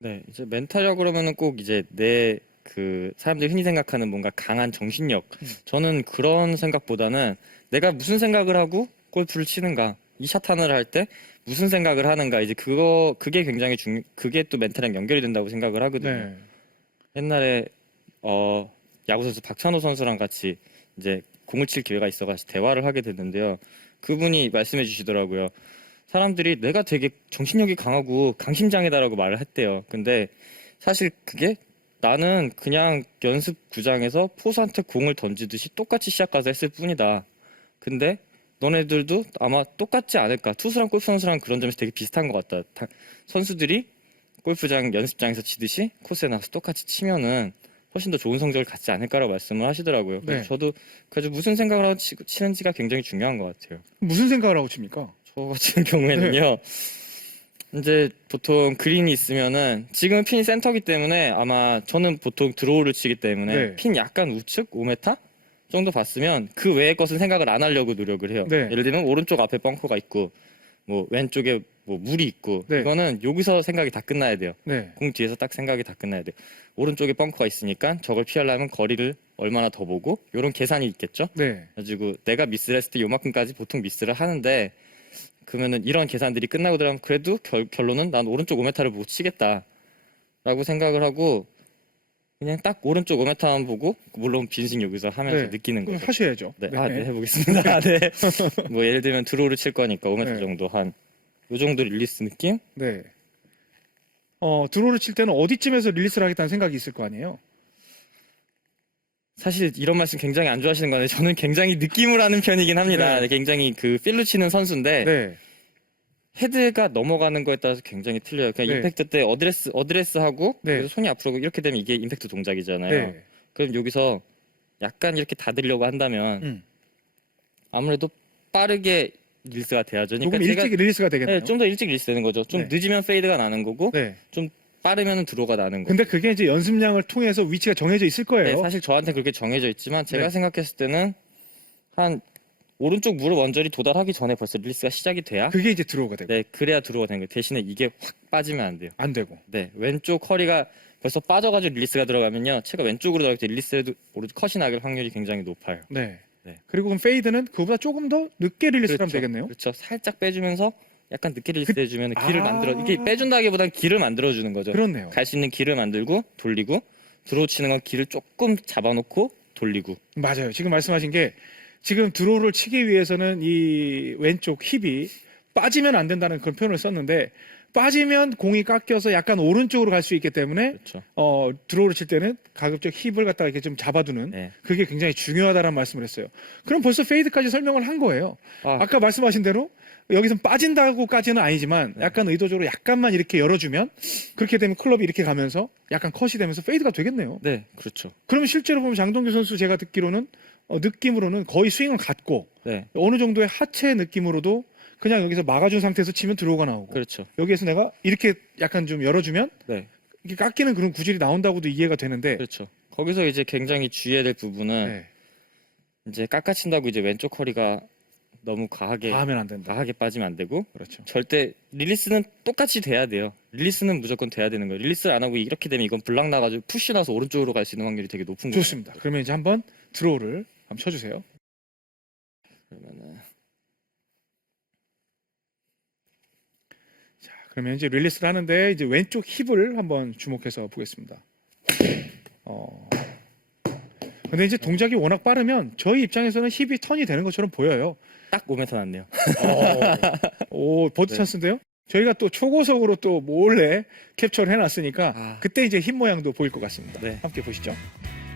네, 이제 멘탈이라고 그러면은 꼭 이제 내 그 사람들이 흔히 생각하는 뭔가 강한 정신력. 저는 그런 생각보다는 내가 무슨 생각을 하고 골프를 치는가, 이 샷하늘을 할 때 무슨 생각을 하는가, 이제 그게 굉장히 그게 또 멘탈이랑 연결이 된다고 생각을 하거든요. 네. 옛날에 야구 선수 박찬호 선수랑 같이 이제 공을 칠 기회가 있어가지고 대화를 하게 됐는데요. 그분이 말씀해 주시더라고요. 사람들이 내가 되게 정신력이 강하고 강심장이다라고 말을 했대요. 근데 사실 그게 나는 그냥 연습구장에서 포수한테 공을 던지듯이 똑같이 시합 가서 했을 뿐이다. 근데 너네들도 아마 똑같지 않을까. 투수랑 골프 선수랑 그런 점에서 되게 비슷한 것 같다. 선수들이 골프장 연습장에서 치듯이 코스에 나가서 똑같이 치면은 훨씬 더 좋은 성적을 갖지 않을까라고 말씀을 하시더라고요. 그래서 네. 저도 그래서 무슨 생각을 하고 치는지가 굉장히 중요한 것 같아요. 무슨 생각을 하고 칩니까? 저 같은 경우에는요. 이제 보통 그린이 있으면은 지금 핀이 센터기 때문에 아마 저는 보통 드로우를 치기 때문에 네. 핀 약간 우측 5m 정도 봤으면 그 외의 것은 생각을 안 하려고 노력을 해요. 네. 예를 들면 오른쪽 앞에 벙커가 있고 뭐 왼쪽에 뭐 물이 있고 네. 이거는 여기서 생각이 다 끝나야 돼요. 네. 공 뒤에서 딱 생각이 다 끝나야 돼요. 오른쪽에 벙커가 있으니까 저걸 피하려면 거리를 얼마나 더 보고 이런 계산이 있겠죠. 네. 그래가지고 내가 미스를 했을 때 요만큼까지 보통 미스를 하는데 그러면은 이런 계산들이 끝나고 들어가면 그래도 결론은 난 오른쪽 5m를 보고 치겠다라고 생각을 하고 그냥 딱 오른쪽 5m만 보고 물론 빈스윙 여기서 하면서 네. 느끼는 그럼 거죠. 하셔야죠. 네, 네, 해보겠습니다. 네. 뭐 예를 들면 드로우를 칠 거니까 5m 네. 정도 한 요 정도 릴리스 느낌? 네. 드로우를 칠 때는 어디쯤에서 릴리스를 하겠다는 생각이 있을 거 아니에요? 사실 이런 말씀 굉장히 안 좋아하시는 건데 저는 굉장히 느낌을 하는 편이긴 합니다. 네. 굉장히 그 필로 치는 선수인데 네. 헤드가 넘어가는 거에 따라서 굉장히 틀려요. 그냥 네. 임팩트 때 어드레스 하고 네. 여기서 손이 앞으로 가고 이렇게 되면 이게 임팩트 동작이잖아요. 네. 그럼 여기서 약간 이렇게 닫으려고 한다면 아무래도 빠르게 릴리스가 돼야죠. 그러니까 조금 일찍 릴리스가 되겠네요. 좀 더 일찍 릴리스 되는 거죠. 좀 네. 늦으면 페이드가 나는 거고 네. 좀 빠르면 드로우가 나는 거고. 근데 그게 이제 연습량을 통해서 위치가 정해져 있을 거예요. 네, 사실 저한테 그렇게 정해져 있지만 제가 네. 생각했을 때는 한 오른쪽 무릎 원절이 도달하기 전에 벌써 릴리스가 시작이 돼야 그게 이제 드로우가 되고. 네, 그래야 드로우가 되는 거예요. 대신에 이게 확 빠지면 안 돼요. 안 되고. 네, 왼쪽 허리가 벌써 빠져가지고 릴리스가 들어가면요. 채가 왼쪽으로 들어갈 때 릴리스에도 오른쪽 컷이 나길 확률이 굉장히 높아요. 네. 네. 그리고 그럼 페이드는 그보다 조금 더 늦게 릴리스를 하면 되겠네요. 그렇죠. 살짝 빼주면서 약간 늦게 릴리스 해주면 길을 아. 만들어 이게 빼준다기보단 길을 만들어주는 거죠. 그렇네요. 갈 수 있는 길을 만들고 돌리고 드로우 치는 건 길을 조금 잡아놓고 돌리고. 맞아요. 지금 말씀하신 게 지금 드로우를 치기 위해서는 이 왼쪽 힙이 빠지면 안 된다는 그런 표현을 썼는데 빠지면 공이 깎여서 약간 오른쪽으로 갈 수 있기 때문에 그렇죠. 드로우를 칠 때는 가급적 힙을 갖다가 이렇게 좀 잡아두는 네. 그게 굉장히 중요하다는 말씀을 했어요. 그럼 벌써 페이드까지 설명을 한 거예요. 아까 말씀하신 대로 여기서 빠진다고까지는 아니지만 약간 의도적으로 약간만 이렇게 열어주면 그렇게 되면 클럽이 이렇게 가면서 약간 컷이 되면서 페이드가 되겠네요. 네, 그렇죠. 그러면 실제로 보면 장동규 선수 제가 듣기로는 느낌으로는 거의 스윙을 갖고 네, 어느 정도의 하체 느낌으로도 그냥 여기서 막아준 상태에서 치면 들어오가 나오고 그렇죠. 여기에서 내가 이렇게 약간 좀 열어주면 네, 이렇게 깎이는 그런 구질이 나온다고도 이해가 되는데 그렇죠. 거기서 이제 굉장히 주의해야 될 부분은 네, 이제 깎아친다고 이제 왼쪽 허리가 너무 과하게 다 하면 안 된다. 빠지면 안 되고 그렇죠. 절대 릴리스는 똑같이 돼야 돼요. 릴리스는 무조건 돼야 되는 거예요. 릴리스를 안 하고 이렇게 되면 이건 블락 나가지고 푸시 나서 오른쪽으로 갈 수 있는 확률이 되게 높은 거예요. 좋습니다. 그러면 이제 한번 드로우를 한번 쳐주세요. 그러면은 자, 그러면 이제 릴리스를 하는데 이제 왼쪽 힙을 한번 주목해서 보겠습니다. 근데 이제 동작이 워낙 빠르면 저희 입장에서는 힙이 턴이 되는 것처럼 보여요. 딱 5m 났네요. 오, 버디 네. 찬스인데요? 저희가 또 초고속으로 또 몰래 캡처를 해놨으니까 그때 이제 힙 모양도 보일 것 같습니다. 네. 함께 보시죠.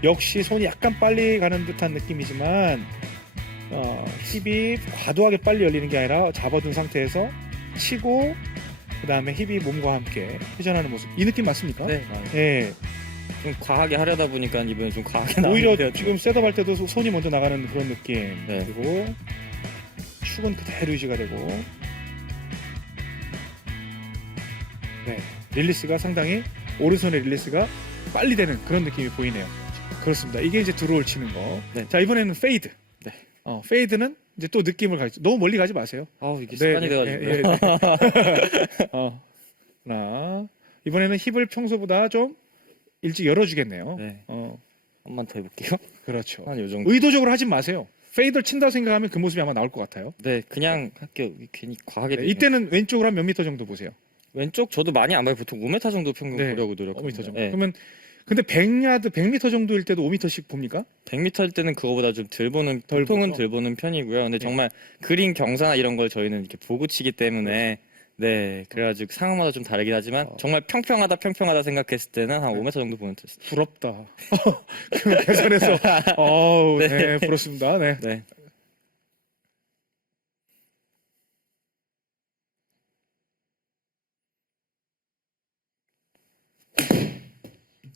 역시 손이 약간 빨리 가는 듯한 느낌이지만 힙이 과도하게 빨리 열리는 게 아니라 잡아둔 상태에서 치고 그 다음에 힙이 몸과 함께 회전하는 모습. 이 느낌 맞습니까? 네. 예. 좀 과하게 하려다 보니까 이번에 좀 과하게 오히려 나오는데요. 지금 셋업 할 때도 손이 먼저 나가는 그런 느낌. 네. 그리고 축은 그대로 유지가 되고. 네. 릴리스가 상당히 오른손의 릴리스가 빨리 되는 그런 느낌이 보이네요. 그렇습니다. 이게 이제 드로우를 치는 거. 네. 자, 이번에는 페이드. 네. 페이드는 이제 또 느낌을 가지고 너무 멀리 가지 마세요. 아우 이게 습관이 돼가지고요. 하나, 이번에는 힙을 평소보다 좀 일찍 열어주겠네요. 네. 어, 한 번 더 해볼게요. 그렇죠. 한 요 정도. 의도적으로 하진 마세요. 페이드를 친다고 생각하면 그 모습이 아마 나올 것 같아요. 네, 그냥 할게요. 괜히 과하게 네, 되네요. 이때는 왼쪽으로 한 몇 미터 정도 보세요. 왼쪽 저도 많이 안 봐요. 보통 5m 정도 평균 네, 보려고 노력합니다. 5m 정도. 네. 그러면 근데 100야드, 100m 정도일 때도 5m씩 봅니까? 100m일 때는 그거보다 좀 덜 보는, 덜 보통은 보죠. 덜 보는 편이고요. 근데 네. 정말 그린 경사나 이런 걸 저희는 이렇게 보고 치기 때문에 네, 그래가지고 상황마다 좀 다르긴 하지만 정말 평평하다 생각했을 때는 한 네. 5m 정도 보는 뜻. 부럽다. 그 계산해서 어우, 네. 네. 부럽습니다. 네. 네,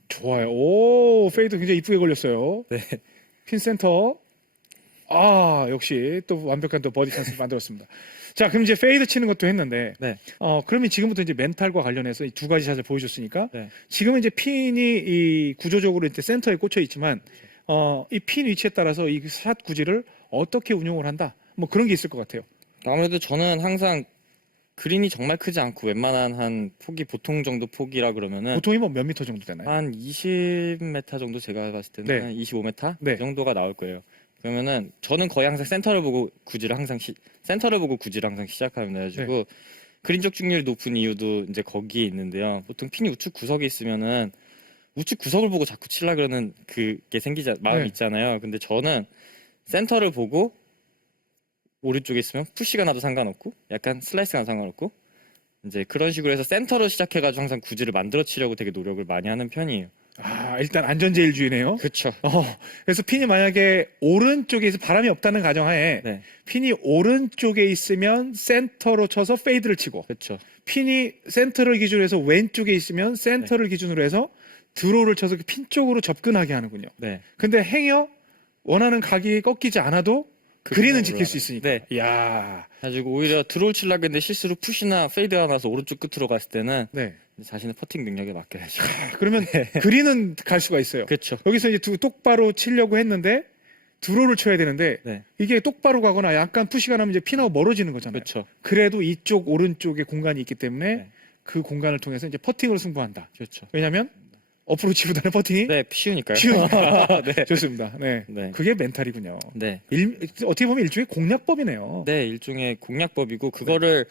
좋아요. 오, 페이드 굉장히 이쁘게 걸렸어요. 네, 핀 센터. 아, 역시 또 완벽한 또 버디 찬스를 만들었습니다. 자, 그럼 이제 페이드 치는 것도 했는데, 네. 그러면 지금부터 이제 멘탈과 관련해서 이 두 가지 샷을 보여줬으니까, 네. 지금은 이제 핀이 이 구조적으로 이제 센터에 꽂혀 있지만, 이 핀 위치에 따라서 이 샷 구질을 어떻게 운용을 한다, 뭐 그런 게 있을 것 같아요. 아무래도 저는 항상 그린이 정말 크지 않고 웬만한 한 폭이 보통 정도 폭이라 그러면은 보통이 뭐 몇 미터 정도 되나요? 한 20m 정도 제가 봤을 때는 네. 한 25m 네. 그 정도가 나올 거예요. 그러면은 저는 거의 항상 센터를 보고 구질을 항상 시작합니다. 그래가지고 네. 그린 쪽 중률이 높은 이유도 이제 거기에 있는데요. 보통 핀이 우측 구석에 있으면은 우측 구석을 보고 자꾸 치려 그러는 그게 마음이 네. 있잖아요. 근데 저는 센터를 보고 오른쪽에 있으면 푸시가 나도 상관없고 약간 슬라이스가 나도 상관없고 이제 그런 식으로 해서 센터로 시작해가지고 항상 구질을 만들어 치려고 되게 노력을 많이 하는 편이에요. 아, 일단 안전제일주의네요. 그렇죠. 그래서 핀이 만약에 오른쪽에서 바람이 없다는 가정하에 네, 핀이 오른쪽에 있으면 센터로 쳐서 페이드를 치고 그렇죠. 핀이 센터를 기준으로 해서 왼쪽에 있으면 센터를 기준으로 해서 드로우를 쳐서 그 핀 쪽으로 접근하게 하는군요. 네, 근데 행여 원하는 각이 꺾이지 않아도 그린은 지킬 수 있으니까. 네. 이야, 가지고 오히려 드로우 치려고 했는데 실수로 푸시나 페이드가 나서 오른쪽 끝으로 갔을 때는 네. 자신의 퍼팅 능력에 맡겨야죠. 그러면 그린은 갈 수가 있어요. 그렇죠. 여기서 이제 똑바로 치려고 했는데 드로우를 쳐야 되는데 네, 이게 똑바로 가거나 약간 푸시가 나면 이제 핀하고 멀어지는 거잖아요. 그렇죠. 그래도 이쪽 오른쪽에 공간이 있기 때문에 네. 그 공간을 통해서 이제 퍼팅으로 승부한다. 그렇죠. 왜냐하면 어프로치보다는 퍼팅이 네, 쉬우니까요. 쉬우니까. 네. 좋습니다. 네. 네. 그게 멘탈이군요. 네. 어떻게 보면 일종의 공략법이네요. 네, 일종의 공략법이고 그거를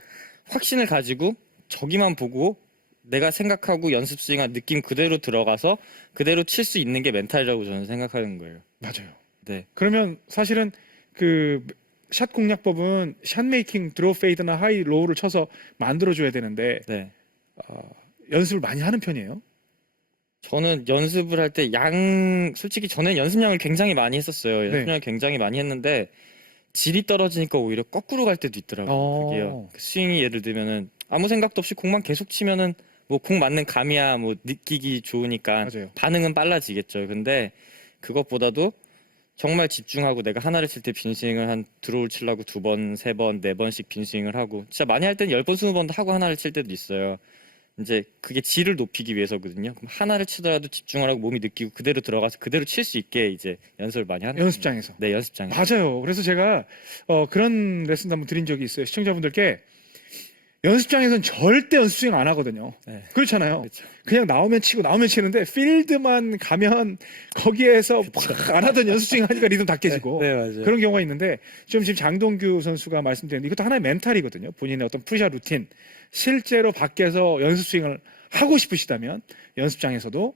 확신을 가지고 저기만 보고 내가 생각하고 연습 스윙한 느낌 그대로 들어가서 그대로 칠 수 있는 게 멘탈이라고 저는 생각하는 거예요. 맞아요. 네, 그러면 사실은 그 샷 공략법은 샷 메이킹, 드로우 페이드나 하이 로우를 쳐서 만들어줘야 되는데 네. 연습을 많이 하는 편이에요. 저는 연습을 할 때 솔직히 전에 연습량을 굉장히 많이 했었어요. 연습량을 굉장히 많이 했는데 질이 떨어지니까 오히려 거꾸로 갈 때도 있더라고요. 그게요. 그 스윙이 예를 들면은 아무 생각도 없이 공만 계속 치면은 뭐 공 맞는 감이야 뭐 느끼기 좋으니까 맞아요. 반응은 빨라지겠죠. 근데 그것보다도 정말 집중하고 내가 하나를 칠 때 빈스윙을 한 드로우를 치려고 2번, 3번, 4번씩 빈스윙을 하고 진짜 많이 할 때는 10번, 20번도 하고 하나를 칠 때도 있어요. 이제 그게 질을 높이기 위해서거든요. 그럼 하나를 치더라도 집중을 하고 몸이 느끼고 그대로 들어가서 그대로 칠 수 있게 이제 연습을 많이 하는 연습장에서. 네, 연습장에서. 맞아요. 그래서 제가 그런 레슨도 한번 드린 적이 있어요. 시청자분들께 연습장에서는 절대 연습 스윙 안 하거든요. 네. 그렇잖아요. 그렇죠. 그냥 나오면 치는데 필드만 가면 거기에서 팍 안 하던 연습 스윙 하니까 리듬 다 깨지고 네, 맞아요. 그런 경우가 있는데 지금 장동규 선수가 말씀드렸는데 이것도 하나의 멘탈이거든요. 본인의 어떤 푸샷 루틴 실제로 밖에서 연습 스윙을 하고 싶으시다면 연습장에서도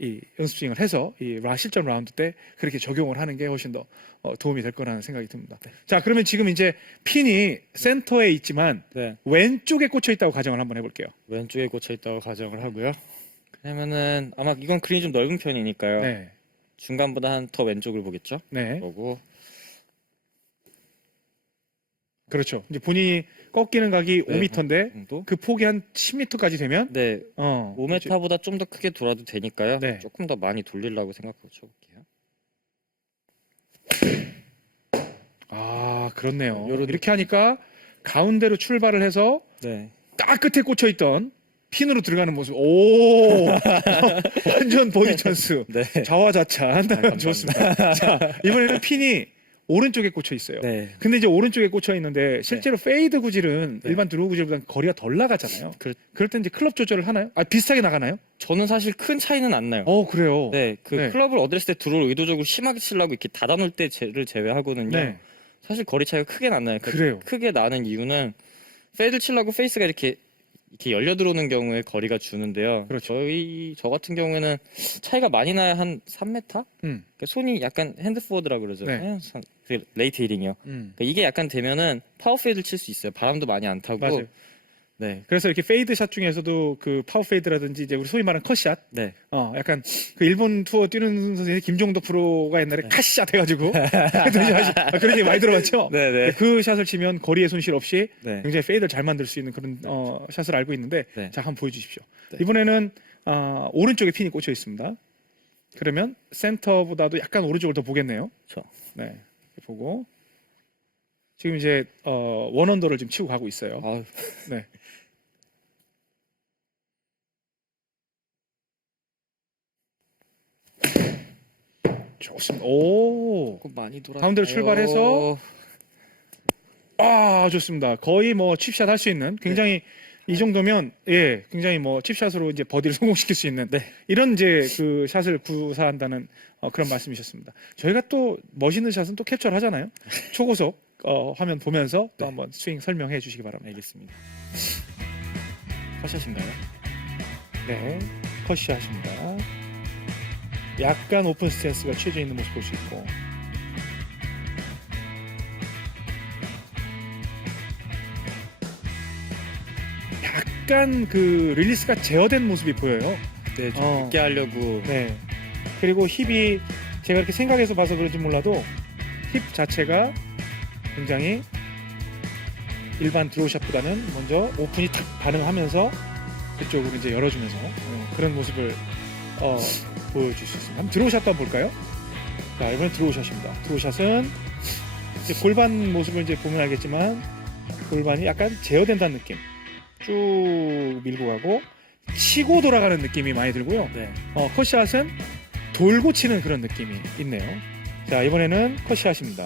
이 연습 스윙을 해서 이 실전 라운드 때 그렇게 적용을 하는 게 훨씬 더 도움이 될 거라는 생각이 듭니다. 자, 그러면 지금 이제 핀이 센터에 있지만 네. 왼쪽에 꽂혀 있다고 가정을 한번 해볼게요. 왼쪽에 꽂혀 있다고 가정을 하고요. 그러면은 아마 이건 그린이 좀 넓은 편이니까요. 네, 중간보다 한 더 왼쪽을 보겠죠. 네, 그거고 그렇죠. 이제 본인이 꺾이는 각이 네, 5m인데 정도. 그 폭이 한 10m까지 되면 네, 5m보다 좀 더 크게 돌아도 되니까요. 네. 조금 더 많이 돌리려고 생각하고 쳐볼게요. 아, 그렇네요. 요런 이렇게 하니까 가운데로 출발을 해서 네, 딱 끝에 꽂혀 있던 핀으로 들어가는 모습. 오, 완전 버디 찬스. 네, 자화자찬. 감사합니다. 좋습니다. 자, 이번에는 핀이 오른쪽에 꽂혀 있어요. 네. 근데 이제 오른쪽에 꽂혀 있는데 실제로 페이드 구질은 네. 일반 드로우 구질보다 거리가 덜 나가잖아요. 그- 그럴 때 이제 클럽 조절을 하나요? 아, 비슷하게 나가나요? 저는 사실 큰 차이는 안 나요. 그래요. 네, 그 네. 클럽을 얻었을 때 드로우를 의도적으로 심하게 치려고 이렇게 닫아놓을 때를 제외하고는요. 네. 사실 거리 차이가 크게 안 나요. 그래요. 크게 나는 이유는 페이드 치려고 페이스가 이렇게 열려 들어오는 경우에 거리가 주는데요. 그렇죠. 저 같은 경우에는 차이가 많이 나야 한 3m? 음. 그러니까 손이 약간 핸드 포워드라 그러죠. 네. 레이트 힐링이요. 그러니까 이게 약간 되면은 파워 페이드를 칠 수 있어요. 바람도 많이 안 타고. 맞아요. 네. 그래서 이렇게 페이드 샷 중에서도 그 파워 페이드라든지 이제 우리 소위 말하는 컷샷, 네. 약간 그 일본 투어 뛰는 선생님 김종덕 프로가 옛날에 네. 컷샷 해가지고 그런 얘기 많이 들어봤죠. 네, 네. 그 샷을 치면 거리의 손실 없이 네. 굉장히 페이드를 잘 만들 수 있는 그런 샷을 알고 있는데, 네. 자, 한번 보여주십시오. 네. 이번에는 오른쪽에 핀이 꽂혀 있습니다. 그러면 센터보다도 약간 오른쪽을 더 보겠네요. 그렇죠. 네, 보고 지금 이제 원언더를 지금 치고 가고 있어요. 아유, 네. 좋습니다. 오, 조금 많이 돌아. 가운데로 출발해서 좋습니다. 거의 뭐 칩샷 할 수 있는 굉장히 이 정도면 굉장히 뭐 칩샷으로 이제 버디를 성공시킬 수 있는 이런 이제 그 샷을 구사한다는 그런 말씀이셨습니다. 저희가 또 멋있는 샷은 또 캡처를 하잖아요. 초고속 화면 보면서 또 한번 스윙 설명해 주시기 바랍니다. 알겠습니다. 컷샷인가요? 네, 컷샷입니다. 약간 오픈 스탠스가 취해져 있는 모습 볼 수 있고, 약간 그 릴리스가 제어된 모습이 보여요. 네, 좀 늦게 하려고. 네. 그리고 힙이 제가 이렇게 생각해서 봐서 그런지 몰라도 힙 자체가 굉장히 일반 드로우샷보다는 먼저 오픈이 탁 반응하면서 그쪽으로 이제 열어주면서 그런 모습을 보여줄 수 있습니다. 한번 드로우샷도 한번 볼까요? 자, 이번엔 드로우샷입니다. 드로우샷은 이제 골반 모습을 이제 보면 알겠지만 골반이 약간 제어된다는 느낌. 쭉 밀고 가고 치고 돌아가는 느낌이 많이 들고요. 네. 컷샷은 돌고 치는 그런 느낌이 있네요. 자, 이번에는 컷샷입니다.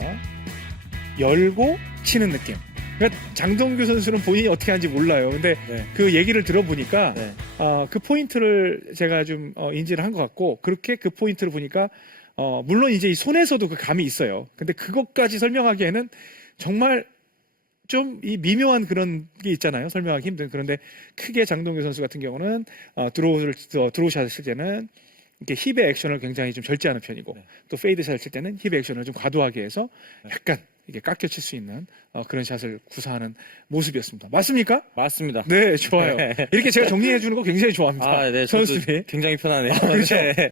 열고 치는 느낌. 그러니까 장동규 선수는 본인이 어떻게 하는지 몰라요. 근데 네. 그 얘기를 들어보니까 네. 그 포인트를 제가 좀 인지를 한 것 같고, 그렇게 그 포인트를 보니까 물론 이제 이 손에서도 그 감이 있어요. 근데 그것까지 설명하기에는 정말 좀 이 미묘한 그런 게 있잖아요. 설명하기 힘든. 그런데 크게 장동규 선수 같은 경우는 드로우샷을 칠 때는 이렇게 힙의 액션을 굉장히 좀 절제하는 편이고, 네. 또 페이드샷을 칠 때는 힙의 액션을 좀 과도하게 해서 약간 이게 깎여 칠 수 있는 그런 샷을 구사하는 모습이었습니다. 맞습니까? 맞습니다. 네, 좋아요. 네. 이렇게 제가 정리해 주는 거 굉장히 좋아합니다. 아, 네. 저도 선수들이. 굉장히 편하네요. 그렇죠. 네.